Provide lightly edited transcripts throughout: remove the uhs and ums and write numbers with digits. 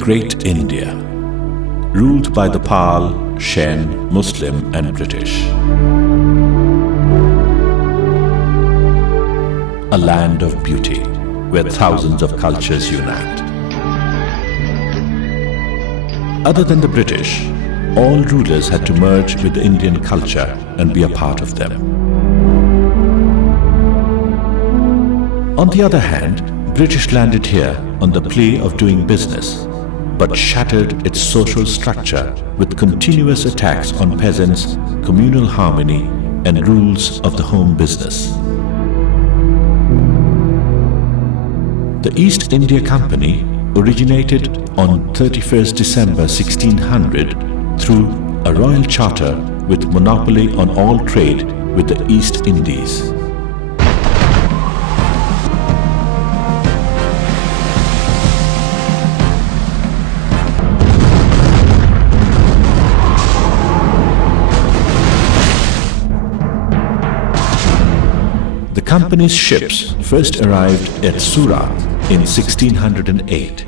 Great India, ruled by the Pal, Shen, Muslim and British. A land of beauty where thousands of cultures unite. Other than the British, all rulers had to merge with the Indian culture and be a part of them. On the other hand, British landed here on the plea of doing business, but shattered its social structure with continuous attacks on peasants, communal harmony, and rules of the home business. The East India Company originated on 31st December 1600 through a royal charter with monopoly on all trade with the East Indies. The company's ships first arrived at Surat in 1608.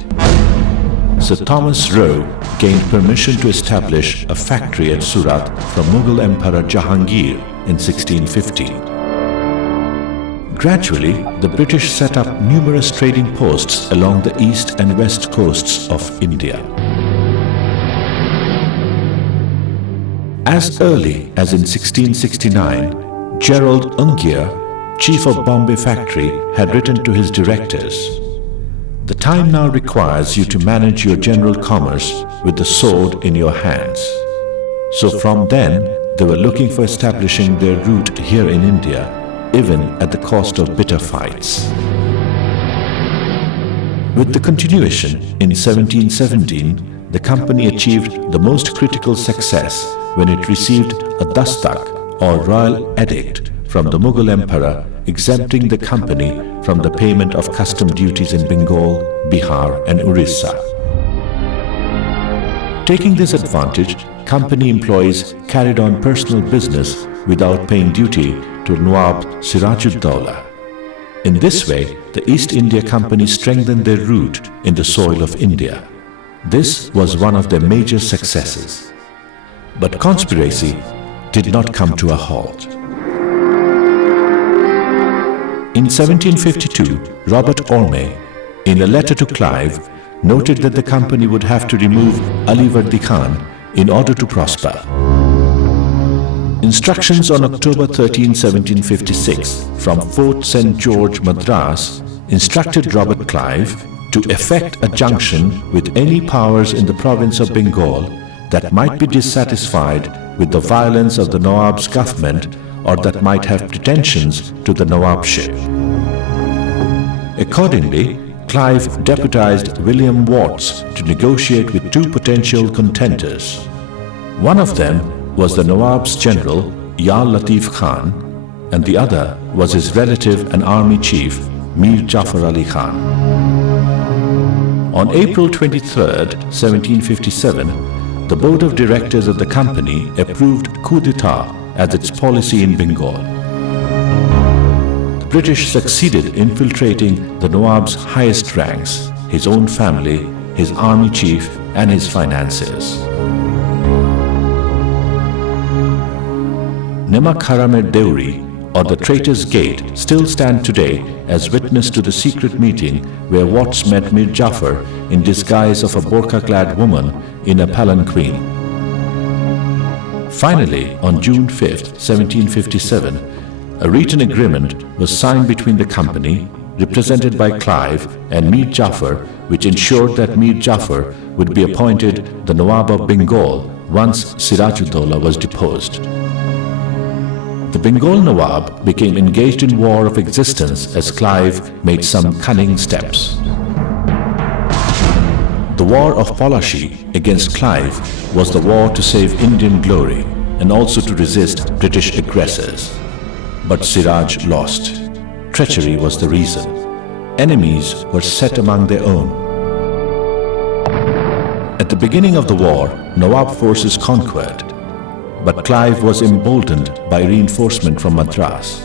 Sir Thomas Roe gained permission to establish a factory at Surat from Mughal Emperor Jahangir in 1615. Gradually, the British set up numerous trading posts along the east and west coasts of India. As early as in 1669, Gerald Ungier, chief of Bombay factory, had written to his directors, "The time now requires you to manage your general commerce with the sword in your hands." So from then, they were looking for establishing their route here in India, even at the cost of bitter fights. With the continuation, in 1717, the company achieved the most critical success when it received a dastak or royal edict from the Mughal emperor exempting the company from the payment of custom duties in Bengal, Bihar and Orissa. Taking this advantage, company employees carried on personal business without paying duty to Nawab Siraj-ud-Dawla. In this way, the East India Company strengthened their root in the soil of India. This was one of their major successes. But conspiracy did not come to a halt. In 1752, Robert Orme, in a letter to Clive, noted that the company would have to remove Ali Vardi Khan in order to prosper. Instructions on October 13, 1756, from Fort St. George, Madras, instructed Robert Clive to effect a junction with any powers in the province of Bengal that might be dissatisfied with the violence of the Nawab's government or that might have pretensions to the Nawabship. Accordingly, Clive deputized William Watts to negotiate with two potential contenders. One of them was the Nawab's general, Yar Latif Khan, and the other was his relative and army chief, Mir Jafar Ali Khan. On April 23, 1757, the board of directors of the company approved coup d'etat as its policy in Bengal. The British succeeded in infiltrating the Nawab's highest ranks, his own family, his army chief and his financiers. Nemak Haramer Deuri, or the Traitor's Gate, still stand today as witness to the secret meeting where Watts met Mir Jafar in disguise of a burqa-clad woman in a palanquin. Finally, on June 5, 1757, a written agreement was signed between the company, represented by Clive, and Mir Jafar, which ensured that Mir Jafar would be appointed the Nawab of Bengal once Siraj-ud-Dawla was deposed. The Bengal Nawab became engaged in war of existence as Clive made some cunning steps. The War of Polashi against Clive was the war to save Indian glory and also to resist British aggressors. But Siraj lost. Treachery was the reason. Enemies were set among their own. At the beginning of the war, Nawab forces conquered, but Clive was emboldened by reinforcement from Madras.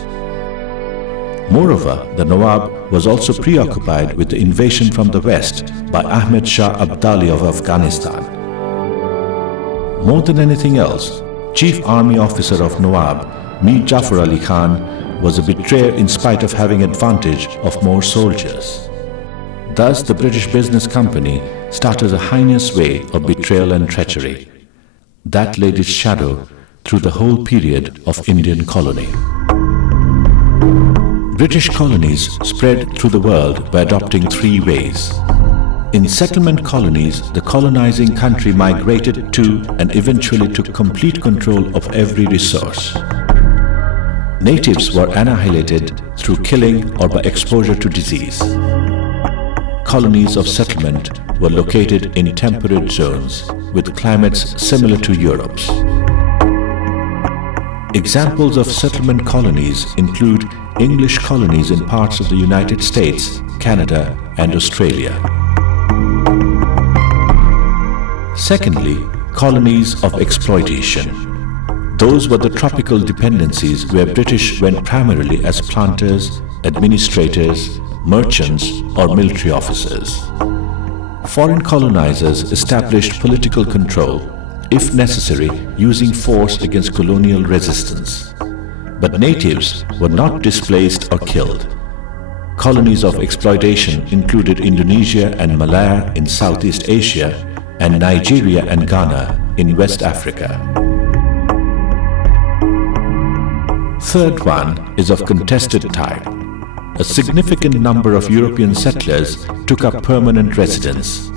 Moreover, the Nawab was also preoccupied with the invasion from the west by Ahmed Shah Abdali of Afghanistan. More than anything else, Chief Army Officer of Nawab, Mir Jafar Ali Khan, was a betrayer in spite of having advantage of more soldiers. Thus, the British business company started a heinous way of betrayal and treachery that laid its shadow through the whole period of Indian colony. British colonies spread through the world by adopting three ways. In settlement colonies, the colonizing country migrated to and eventually took complete control of every resource. Natives were annihilated through killing or by exposure to disease. Colonies of settlement were located in temperate zones with climates similar to Europe's. Examples of settlement colonies include English colonies in parts of the United States, Canada, and Australia. Secondly, colonies of exploitation. Those were the tropical dependencies where British went primarily as planters, administrators, merchants, or military officers. Foreign colonizers established political control, if necessary, using force against colonial resistance. But natives were not displaced or killed. Colonies of exploitation included Indonesia and Malaya in Southeast Asia and Nigeria and Ghana in West Africa. Third one is of contested type. A significant number of European settlers took up permanent residence.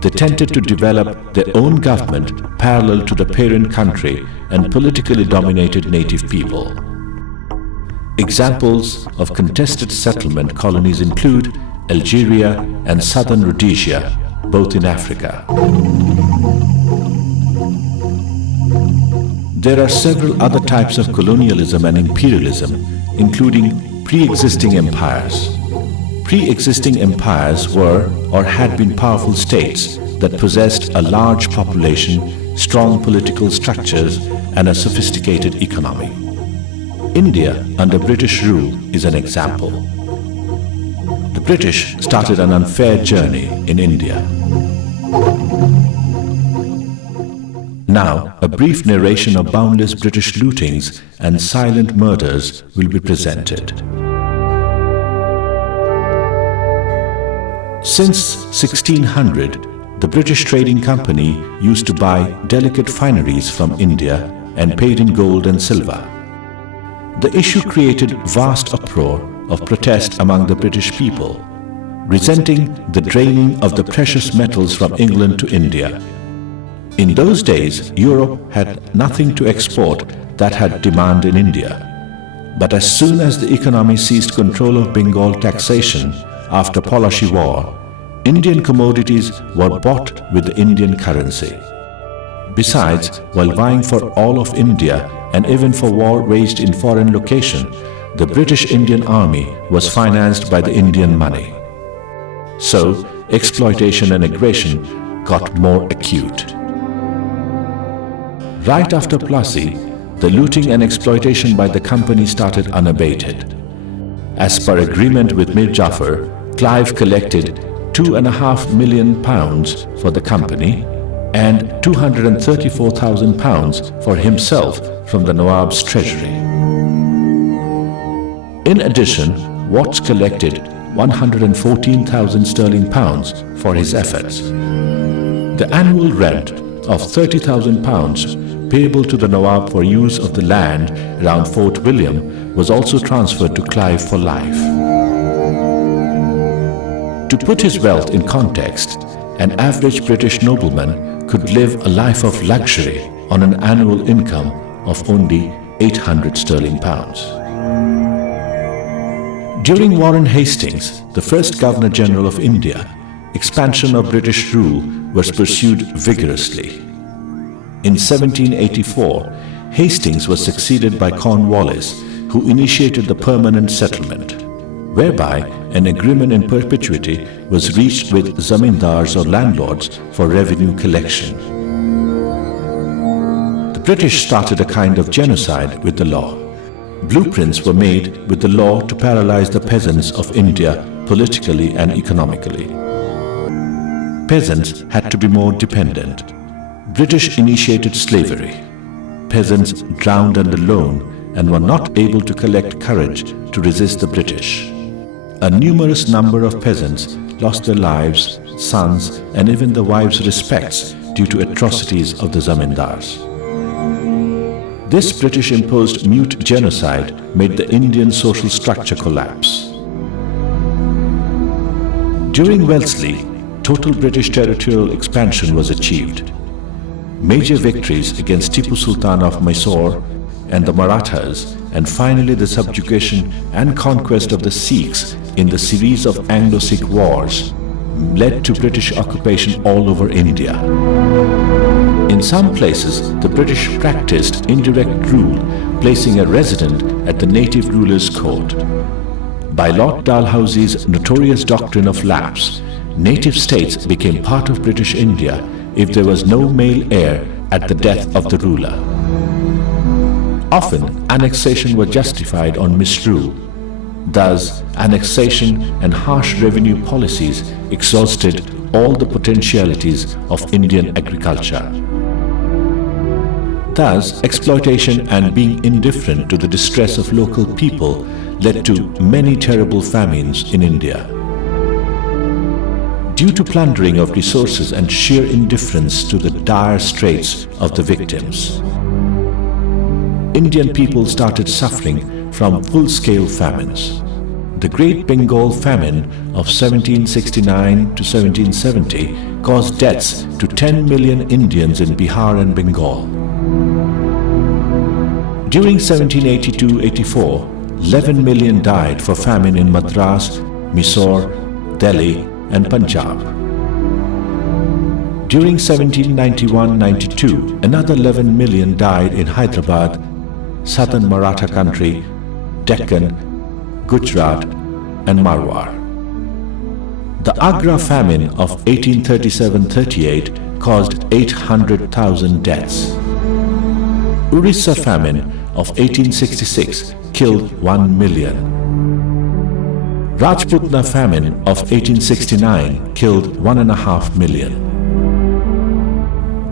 They tended to develop their own government parallel to the parent country and politically dominated native people. Examples of contested settlement colonies include Algeria and southern Rhodesia, both in Africa. There are several other types of colonialism and imperialism, including pre-existing empires. Pre-existing empires were or had been powerful states that possessed a large population, strong political structures, and a sophisticated economy. India under British rule is an example. The British started an unfair journey in India. Now, a brief narration of boundless British lootings and silent murders will be presented. Since 1600, the British Trading Company used to buy delicate fineries from India and paid in gold and silver. The issue created vast uproar of protest among the British people, resenting the draining of the precious metals from England to India. In those days, Europe had nothing to export that had demand in India. But as soon as the economy seized control of Bengal taxation after Polashi War, Indian commodities were bought with the Indian currency. Besides, while vying for all of India and even for war waged in foreign location, the British Indian Army was financed by the Indian money. So, exploitation and aggression got more acute. Right after Plassey, the looting and exploitation by the company started unabated. As per agreement with Mir Jafar, Clive collected £2.5 million for the company and £234,000 for himself from the Nawab's treasury. In addition, Watts collected £114,000 for his efforts. The annual rent of £30,000 payable to the Nawab for use of the land around Fort William was also transferred to Clive for life. To put his wealth in context, an average British nobleman could live a life of luxury on an annual income of only £800. During Warren Hastings, the first Governor-General of India, expansion of British rule was pursued vigorously. In 1784, Hastings was succeeded by Cornwallis, who initiated the permanent settlement, whereby an agreement in perpetuity was reached with zamindars or landlords for revenue collection. The British started a kind of genocide with the law. Blueprints were made with the law to paralyze the peasants of India politically and economically. Peasants had to be more dependent. British initiated slavery. Peasants drowned under loan and were not able to collect courage to resist the British. A numerous number of peasants lost their lives, sons, and even the wives' respects due to atrocities of the zamindars. This British-imposed mute genocide made the Indian social structure collapse. During Wellesley, total British territorial expansion was achieved. Major victories against Tipu Sultan of Mysore and the Marathas, and finally the subjugation and conquest of the Sikhs in the series of Anglo-Sikh wars led to British occupation all over India. In some places, the British practiced indirect rule, placing a resident at the native ruler's court. By Lord Dalhousie's notorious doctrine of lapse, native states became part of British India if there was no male heir at the death of the ruler. Often, annexation was justified on misrule. Thus, annexation and harsh revenue policies exhausted all the potentialities of Indian agriculture. Thus, exploitation and being indifferent to the distress of local people led to many terrible famines in India. Due to plundering of resources and sheer indifference to the dire straits of the victims, Indian people started suffering from full-scale famines. The Great Bengal Famine of 1769 to 1770 caused deaths to 10 million Indians in Bihar and Bengal. During 1782-84, 11 million died for famine in Madras, Mysore, Delhi, and Punjab. During 1791-92, another 11 million died in Hyderabad, southern Maratha country, Deccan, Gujarat, and Marwar. The Agra famine of 1837-38 caused 800,000 deaths. Orissa famine of 1866 killed 1 million. Rajputna famine of 1869 killed 1.5 million.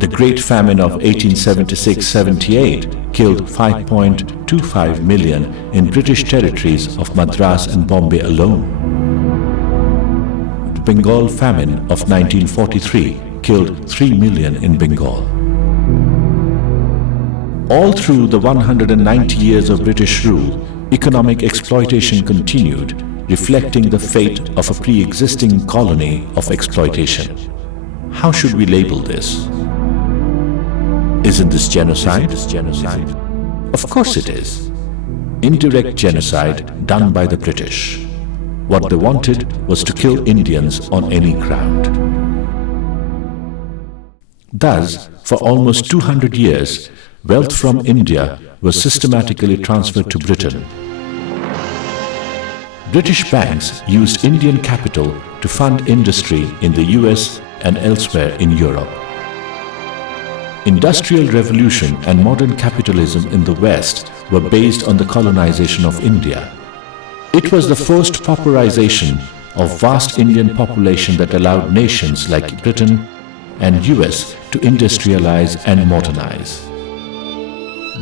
The Great Famine of 1876-78 killed 5.25 million in British territories of Madras and Bombay alone. The Bengal Famine of 1943 killed 3 million in Bengal. All through the 190 years of British rule, economic exploitation continued, reflecting the fate of a pre-existing colony of exploitation. How should we label this? Isn't this genocide? Of course it is. Indirect genocide done by the British. What they wanted was to kill Indians on any ground. Thus, for almost 200 years, wealth from India was systematically transferred to Britain. British banks used Indian capital to fund industry in the US and elsewhere in Europe. Industrial revolution and modern capitalism in the West were based on the colonization of India. It was the forced pauperization of vast Indian population that allowed nations like Britain and US to industrialize and modernize.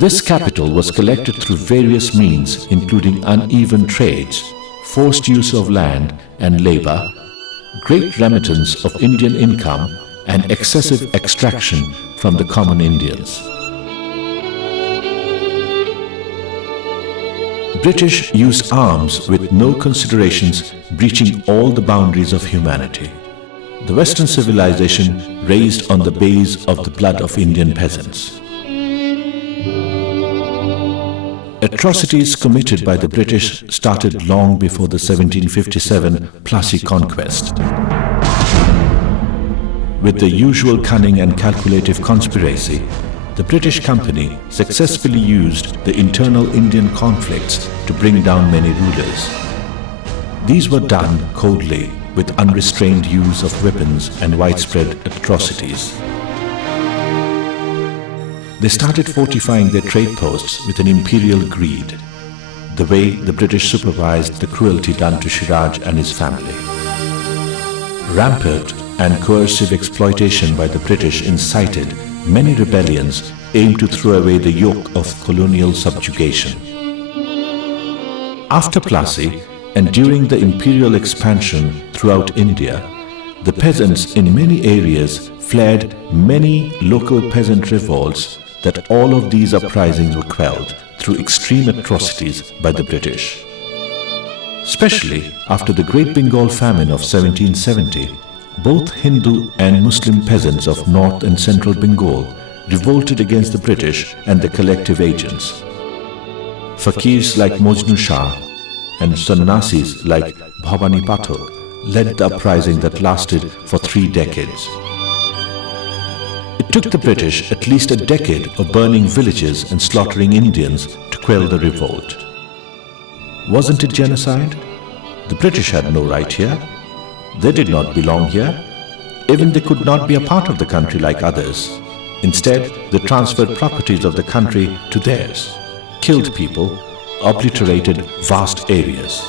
This capital was collected through various means, including uneven trades, forced use of land and labor, great remittance of Indian income, and excessive extraction from the common Indians. British used arms with no considerations, breaching all the boundaries of humanity. The Western civilization raised on the base of the blood of Indian peasants. Atrocities committed by the British started long before the 1757 Plassey conquest. With the usual cunning and calculative conspiracy, the British Company successfully used the internal Indian conflicts to bring down many rulers. These were done coldly, with unrestrained use of weapons and widespread atrocities. They started fortifying their trade posts with an imperial greed. the way the British supervised the cruelty done to Shiraj and his family. Rampant and coercive exploitation by the British incited many rebellions aimed to throw away the yoke of colonial subjugation. After Plassey and during the imperial expansion throughout India, the peasants in many areas fled many local peasant revolts that all of these uprisings were quelled through extreme atrocities by the British. Especially after the Great Bengal Famine of 1770, both Hindu and Muslim peasants of North and Central Bengal revolted against the British and their collective agents. Fakirs like Mojnu Shah and sannyasis like Bhavani Pathak led the uprising that lasted for 3 decades. It took the British at least a decade of burning villages and slaughtering Indians to quell the revolt. Wasn't it genocide? The British had no right here. They did not belong here. Even they could not be a part of the country like others. Instead, they transferred properties of the country to theirs, killed people, obliterated vast areas.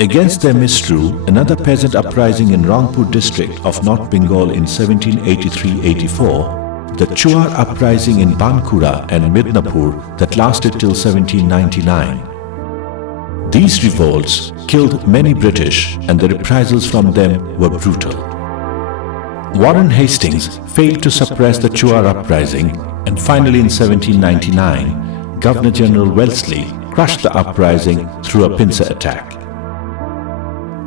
Against their misrule, another peasant uprising in Rangpur district of North Bengal in 1783-84, the Chuar uprising in Bankura and Midnapur that lasted till 1799. These revolts killed many British and the reprisals from them were brutal. Warren Hastings failed to suppress the Chuar uprising, and finally in 1799, Governor-General Wellesley crushed the uprising through a pincer attack.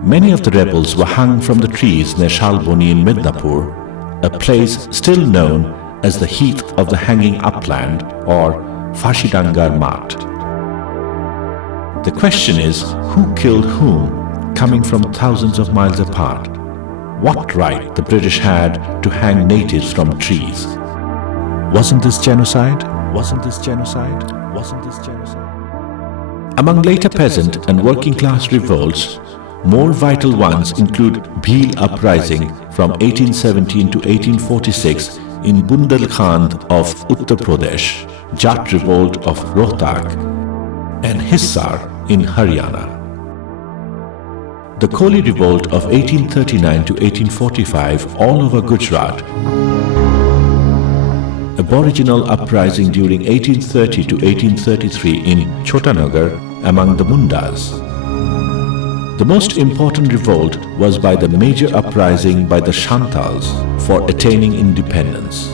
Many of the rebels were hung from the trees near Shalboni in Midnapur, a place still known as the Heath of the Hanging Upland or Fashidangar Mat. The question is, who killed whom, coming from thousands of miles apart? What right the British had to hang natives from trees? Wasn't this genocide? Wasn't this genocide? Wasn't this genocide? Among later peasant and working class revolts, more vital ones include Bhil uprising from 1817 to 1846 in Bundelkhand of Uttar Pradesh, Jat revolt of Rohtak, and Hissar in Haryana. The Koli revolt of 1839 to 1845 all over Gujarat, Aboriginal uprising during 1830 to 1833 in Chotanagar among the Mundas. The most important revolt was by the major uprising by the Santals for attaining independence.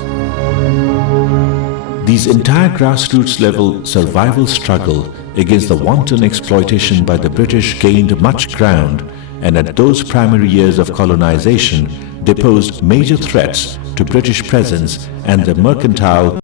These entire grassroots level survival struggle against the wanton exploitation by the British gained much ground, and at those primary years of colonization, they posed major threats to British presence and the mercantile